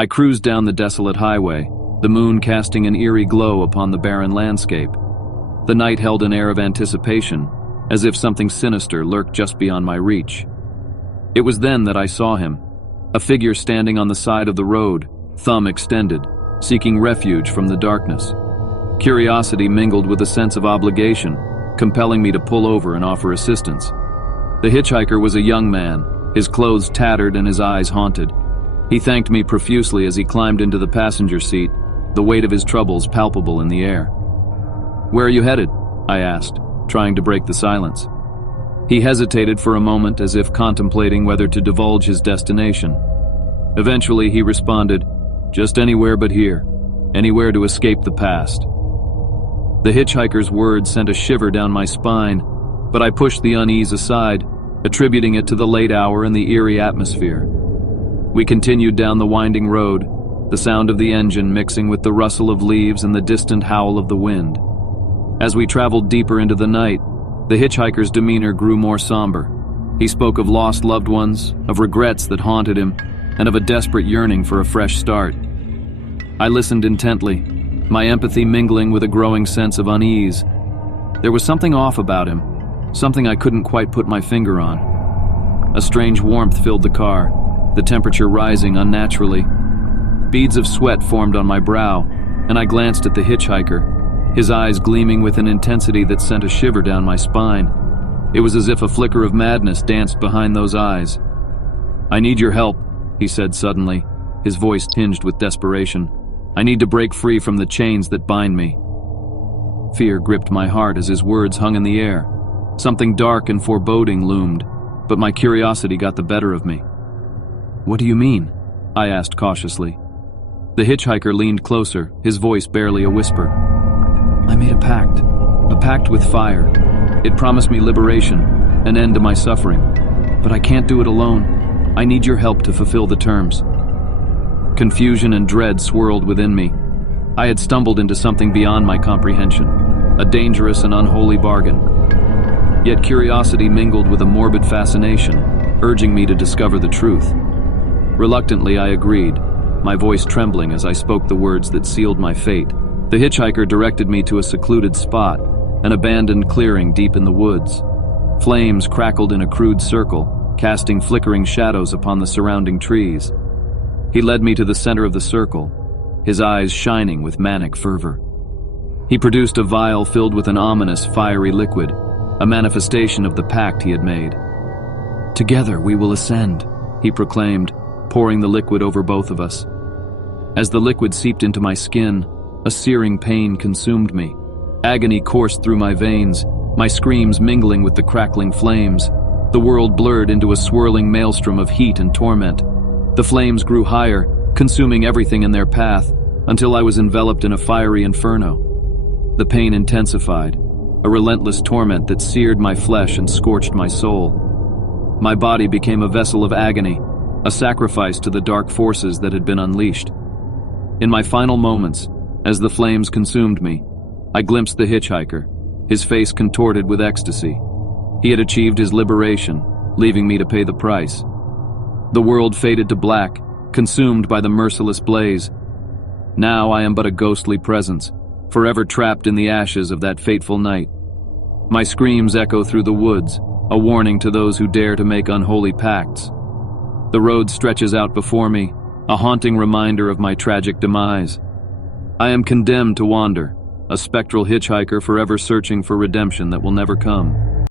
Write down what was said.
I cruised down the desolate highway, the moon casting an eerie glow upon the barren landscape. The night held an air of anticipation, as if something sinister lurked just beyond my reach. It was then that I saw him, a figure standing on the side of the road, thumb extended, seeking refuge from the darkness. Curiosity mingled with a sense of obligation, compelling me to pull over and offer assistance. The hitchhiker was a young man, his clothes tattered and his eyes haunted. He thanked me profusely as he climbed into the passenger seat, the weight of his troubles palpable in the air. "Where are you headed?" I asked, trying to break the silence. He hesitated for a moment as if contemplating whether to divulge his destination. Eventually he responded, "Just anywhere but here. Anywhere to escape the past." The hitchhiker's words sent a shiver down my spine, but I pushed the unease aside, attributing it to the late hour and the eerie atmosphere. We continued down the winding road, the sound of the engine mixing with the rustle of leaves and the distant howl of the wind. As we traveled deeper into the night, the hitchhiker's demeanor grew more somber. He spoke of lost loved ones, of regrets that haunted him, and of a desperate yearning for a fresh start. I listened intently, my empathy mingling with a growing sense of unease. There was something off about him, something I couldn't quite put my finger on. A strange warmth filled the car, the temperature rising unnaturally. Beads of sweat formed on my brow, and I glanced at the hitchhiker, his eyes gleaming with an intensity that sent a shiver down my spine. It was as if a flicker of madness danced behind those eyes. "I need your help," he said suddenly, his voice tinged with desperation. "I need to break free from the chains that bind me." Fear gripped my heart as his words hung in the air. Something dark and foreboding loomed, but my curiosity got the better of me. "What do you mean?" I asked cautiously. The hitchhiker leaned closer, his voice barely a whisper. "I made a pact with fire. It promised me liberation, an end to my suffering. But I can't do it alone. I need your help to fulfill the terms." Confusion and dread swirled within me. I had stumbled into something beyond my comprehension, a dangerous and unholy bargain. Yet curiosity mingled with a morbid fascination, urging me to discover the truth. Reluctantly, I agreed, my voice trembling as I spoke the words that sealed my fate. The hitchhiker directed me to a secluded spot, an abandoned clearing deep in the woods. Flames crackled in a crude circle, casting flickering shadows upon the surrounding trees. He led me to the center of the circle, his eyes shining with manic fervor. He produced a vial filled with an ominous, fiery liquid, a manifestation of the pact he had made. "Together we will ascend," he proclaimed, pouring the liquid over both of us. As the liquid seeped into my skin, a searing pain consumed me. Agony coursed through my veins, my screams mingling with the crackling flames. The world blurred into a swirling maelstrom of heat and torment. The flames grew higher, consuming everything in their path, until I was enveloped in a fiery inferno. The pain intensified, a relentless torment that seared my flesh and scorched my soul. My body became a vessel of agony, a sacrifice to the dark forces that had been unleashed. In my final moments, as the flames consumed me, I glimpsed the hitchhiker, his face contorted with ecstasy. He had achieved his liberation, leaving me to pay the price. The world faded to black, consumed by the merciless blaze. Now I am but a ghostly presence, forever trapped in the ashes of that fateful night. My screams echo through the woods, a warning to those who dare to make unholy pacts. The road stretches out before me, a haunting reminder of my tragic demise. I am condemned to wander, a spectral hitchhiker forever searching for redemption that will never come.